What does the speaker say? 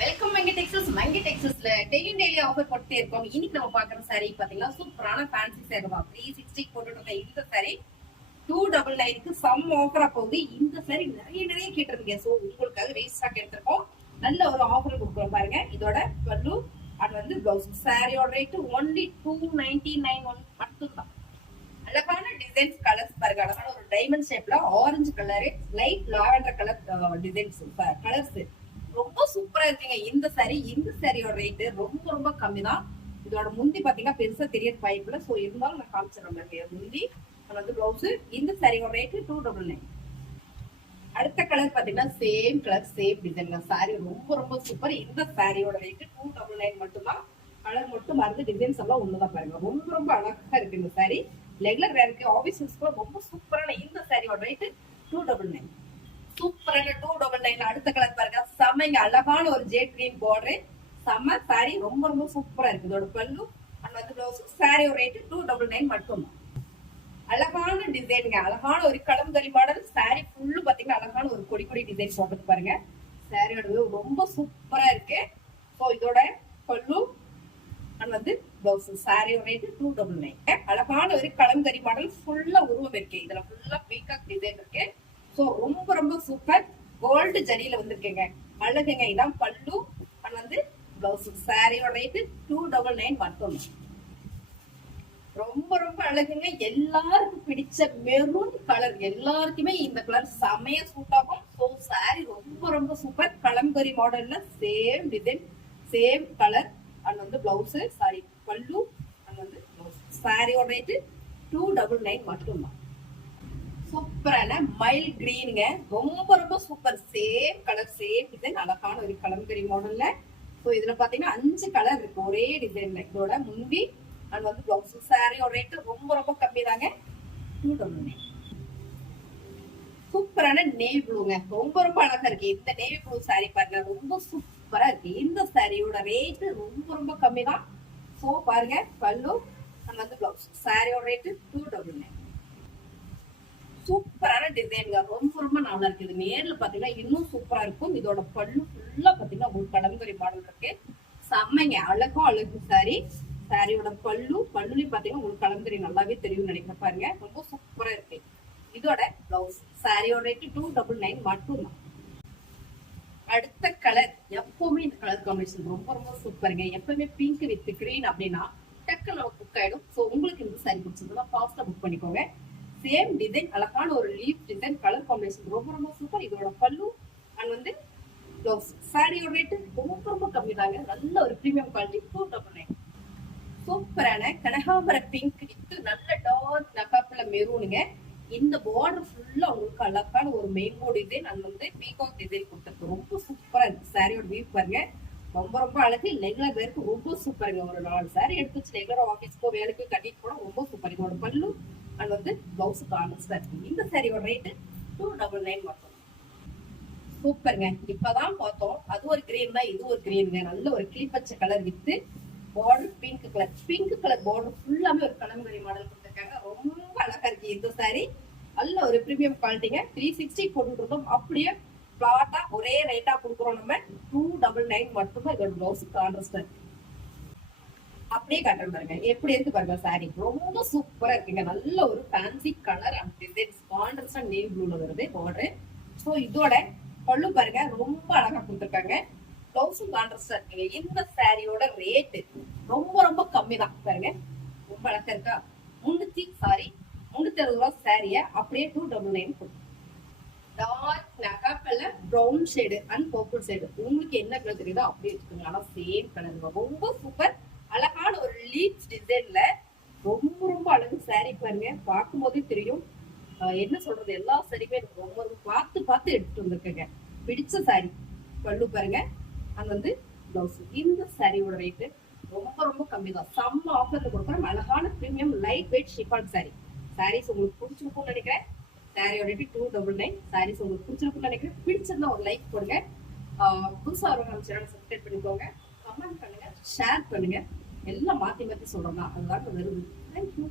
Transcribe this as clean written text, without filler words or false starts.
Welcome மங்கி டெக்ஸஸ்ல daily offer போட்டுட்டே இருக்கோம். இன்னைக்கு நம்ம பாக்குற சாரி பாத்தீங்கன்னா சூப்பரான ஃபேன்சி சாரி தான். 360 போட்டுட்டு இந்த சாரி 299க்கு சம் ஆஃபரா போகுது. இந்த சாரி நிறைய கேட்டிருக்கீங்க. சோ உங்களுக்காக ரீஸ்டாக் எடுத்திருக்கோம். நல்ல ஒரு ஆஃபர் கொடுக்குறோம் பாருங்க. இதோட பல்லு அது பிளவுஸ். சாரியோட ரேட் ஒன்லி 299 மட்டும் தான். அழகான டிசைன்ஸ் கலர்ஸ் பாருங்க. அழகான ஒரு டைமண்ட் ஷேப்ல orange colour, light lavender colour designs colours ரொம்ப சூப்பரா இருக்குங்க. இந்த சாரியோட ரேட் ரொம்ப கம்மி தான். இதோட முந்தி பாத்தீங்கன்னா பெருசா தெரியறது வாய்ப்புல. சோ இருந்தாலும் நான் காமிச்சிடறேன். முந்தி பிளவுஸ். இந்த சாரியோட ரேட் 299. அடுத்த கலர் பாத்தீங்கன்னா same colour same design. Sorry ரொம்ப சூப்பர். இந்த சாரியோட ரேட் 299 மட்டும் தான். கலர் மட்டும் மருந்து டிசைன்ஸ் எல்லாம் ஒண்ணுதான் பாருங்க. ரொம்ப அழகா இருக்கு இந்த சாரி. ரெகுலர் வேருக்கு ஆபீஸ் ரொம்ப சூப்பரான இந்த சாரியோட ரேட் 299. சூப்பரான 299. அடுத்த கலர் பாருங்க. செம்மைங்க. அழகான ஒரு ஜேட் கிரீன் பார்டர். செம்ம சாரி ரொம்ப சூப்பரா இருக்கு. இதோட பல்லு பிளவுஸ். சாரியோட ரேட் 299 மட்டும். அழகான டிசைனுங்க. அழகான ஒரு கலம்கரி மாடல். சாரி ஃபுல்லு பாத்தீங்கன்னா அழகான ஒரு கொடி டிசைன் போட்டு பாருங்க. சாரியோட ரொம்ப சூப்பரா இருக்கு. ஸோ இதோட பல்லு பிளவுஸ். சாரியோட ரேட் 299. அழகான ஒரு கலம்கரி மாடல் ஃபுல்லா உருவம் இருக்கு. இதுல ஃபுல்லா பீகாக் டிசைன் இருக்கு. சோ ரொம்ப சூப்பர். கோல்டு ஜரியில வந்திருக்கேங்க. அழகுங்க. இதான் பல்லு பிளவுஸ். சாரியோட ரேட் 299 மட்டும். ரொம்ப அழகுங்க. எல்லாருக்கும் பிடிச்ச மெரூன் கலர். எல்லாருக்குமே இந்த கலர் செமையா சூட் ஆகும். சோ சாரி ரொம்ப சூப்பர். கலம்பரி மாடல்ல same design same colour blouse. Sorry பல்லு பிளவுஸ். சாரியோட ரேட் 299 மட்டும் தான். சூப்பரான மைல் கிரீனுங்க. ரொம்ப super. Same colour same design. அழகான ஒரு கலம்கரி மாடல்ல. சோ இதுல பாத்தீங்கன்னா 5 கலர் இருக்கு ஒரே டிசைன்ல. இதோட முந்தி பிளவுஸ். சாரியோட ரேட் ரொம்ப கம்மி தாங்க. 299. சூப்பரான நேவி ப்ளூங்க. ரொம்ப அழகா இருக்கு. இந்த நேவி ப்ளூ சாரி பாருங்க. ரொம்ப சூப்பரா இருக்கு. இந்த சாரியோட ரேட் ரொம்ப கம்மி தான். சோ பாருங்க பல்லு பிளவுஸ். சாரியோட ரேட் 299. சூப்பரான டிசைன்ங்க. ரொம்ப நல்லா இருக்கு. இது நேர்ல பாத்தீங்கன்னா இன்னும் சூப்பரா இருக்கும். இதோட பல்லு ஃபுல்லா பாத்தீங்கன்னா ஒரு கலங்கரி மாடல் இருக்கு. செம்மைங்க. அழகு சாரி. சாரியோட பல்லுலயும் பாத்தீங்கன்னா உங்களுக்கு கலங்கரி நல்லாவே தெரியும் நினைக்கிறேன் பாருங்க. ரொம்ப சூப்பரா இருக்கு. இதோட பிளவுஸ். சாரியோட ரேட் 299 மட்டும் தான். அடுத்த கலர் எப்பவுமே இந்த கலர் காம்பினேஷன் ரொம்ப சூப்பருங்க. எப்பவுமே பிங்க் வித் கிரீன் அப்படின்னா டக்குன்னு நமக்கு புக் ஆயிடும். சோ உங்களுக்கு இந்த சாரி பிடிச்சதுன்னா ஃபாஸ்டா புக் பண்ணிக்கோங்க. சேம் டிசைன் அழகான ஒரு லீஃப் டிசைன். கலர் காம்பினேஷன் ரொம்ப சூப்பர். இதோட பல்லு பிளவுஸ். சாரியோட ரேட் ரொம்ப கம்மி தாங்க. நல்ல ஒரு பிரீமியம் குவாலிட்டி 299. சூப்பரான கனகாம்பர பிங்க் வித் நல்ல டார்க் நகாப்ல மெரூனுங்க. இந்த பார்டர் ஃபுல்லா உங்களுக்கு அழகான ஒரு மெயின்கோ டிசைன் பீகாக் டிசைன் கொடுத்துருக்கு. ரொம்ப சூப்பரா இருக்கு. சாரியோட வியூ பாருங்க. ரொம்ப அழகு. ரெகுலர் வேருக்கு ரொம்ப சூப்பருங்க. ஒரு 4 சாரி எடுத்து வச்சு ரெகுலர் ஆபீஸ்க்கோ வேலைக்கு கட்டிட்டு போனா ரொம்ப சூப்பர். இதோட பல்லு பிளவுஸ் கான்ட்ராஸ்டா இருக்கு. இந்த சாரியோட ரேட் 299 மட்டும். சூப்பருங்க. இப்பதான் பார்த்தோம். அது ஒரு கிரீன் தான், இது ஒரு கிரீனுங்க. நல்ல ஒரு கிளிப்பச்சை colour with border pink colour border ஃபுல்லாமே ஒரு கலம்கரி மாடல் கொடுத்துருக்காங்க. ரொம்ப அழகா இருக்கு இந்த சாரி. நல்ல ஒரு பிரீமியம் குவாலிட்டிங்க. 360 போட்டுட்டு இருக்கோம். அப்படியே பிளாட்டா ஒரே ரேட்டா கொடுக்குறோம். நம்ம 299 மட்டும் தான். இதோட பிளவுஸ் கான்ட்ராஸ்டா இருக்கு. அப்படியே காட்டுறேன் பாருங்க. எப்படி இருக்கு பாருங்க சாரி. ரொம்ப சூப்பரா இருக்குங்க. நல்ல ஒரு ஃபேன்சி கலர் அண்ட் டிசைன்ஸ் கான்ட்ராஸ்டா நேவி ப்ளூல வருது பார்டர். சோ இதோட பல்லு பாருங்க. ரொம்ப அழகா கொடுத்துருக்காங்க. பிளவுஸும் கான்ட்ராஸ்டா இருக்குங்க. இந்த சாரியோட ரேட் ரொம்ப கம்மி தான் பாருங்க. ரொம்ப அழகா இருக்கா. 360 ரூபாய் சாரிய அப்படியே 299 கொடுக்கும். டார்க் நகாப்பல்ல brown shade and purple shade. உங்களுக்கு என்ன கலர் தெரியுதோ அப்படியே இருக்குங்க. ஆனா சேம் கலர் ரொம்ப சூப்பர். அழகான ஒரு லீப்ஸ் டிசைன்ல ரொம்ப அழகு சாரி பாருங்க. பார்க்கும் போதே தெரியும். என்ன சொல்றது, எல்லா சாரியுமே ரொம்ப பார்த்து எடுத்துட்டு வந்திருக்கேங்க. பிடிச்ச சாரி. பல்லு பாருங்க. பிளவுஸ். இந்த சாரியோட ரேட் ரொம்ப கம்மி தான். செம்ம ஆஃபர்ல கொடுக்குறோம். அழகான premium light weight chiffon sari. Saris உங்களுக்கு பிடிச்சிருக்கும்னு நினைக்கிறேன். சாரியோட ரேட் 299. சாரீஸ் உங்களுக்கு பிடிச்சிருக்கும்னு நினைக்கிறேன். பிடிச்சிருந்தா ஒரு லைக் போடுங்க. புதுசா வரவங்க நம்ம சேனலை சப்ஸ்கிரைப் பண்ணிக்கோங்க. கமெண்ட் பண்ணுங்க, ஷேர் பண்ணுங்க. எல்லாம் மாத்தி சொல்றோம்னா அதுதான் வருது. தேங்க்யூ.